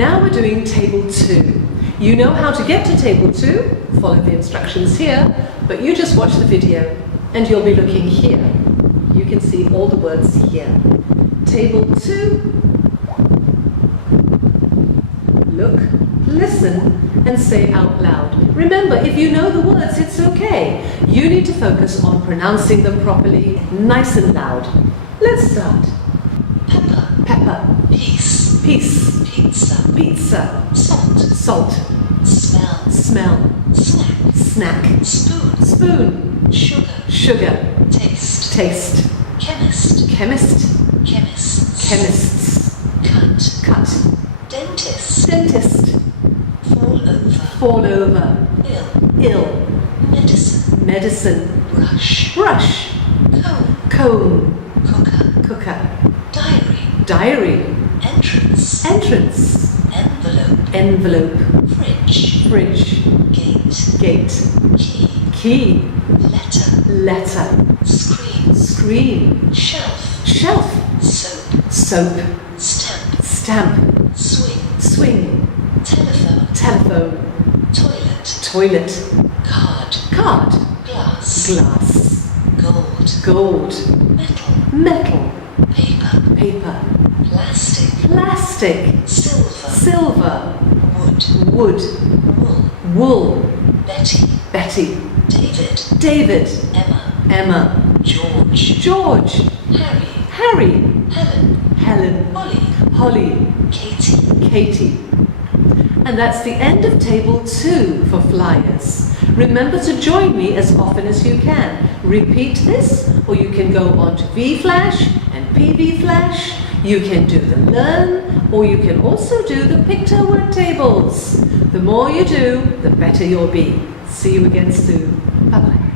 Now we're doing table 2. You know how to get to table 2, follow the instructions here, but you just watch the video and you'll be looking here. You can see all the words here. Table 2, look, listen, and say out loud. Remember, if you know the words, it's okay. You need to focus on pronouncing them properly, nice and loud. Let's start. Pepper, Pepper, peace, peace, pizza, pizza, salt, salt, smell, smell, snack, snack, spoon, spoon, sugar, sugar, taste, taste, chemist, chemist, chemists, chemists, cut, cut, dentist, dentist, fall over, fall over, ill, ill, medicine, medicine, brush, brush, comb, comb, cooker, cooker, diary, diary, entrance, entrance, envelope, envelope, fridge, fridge, gate, gate, key, key, letter, letter, screen, screen, shelf, shelf, soap, soap, stamp, stamp, swing, swing, telephone, telephone, toilet, toilet, card, card, glass, glass, gold, gold, metal, metal, paper, paper, plastic, plastic, silver, silver, wood, wood, wool, wool, Betty, Betty, David, David, Emma, Emma, George, George, Harry, Harry, Helen, Helen, Holly, Holly, Katie. Katie. And that's the end of table 2 for flyers. Remember to join me as often as you can. Repeat this, or you can go on to VFlash and PBFlash. You can do the learn, or you can also do the picture word tables. The more you do, the better you'll be. See you again soon. Bye-bye.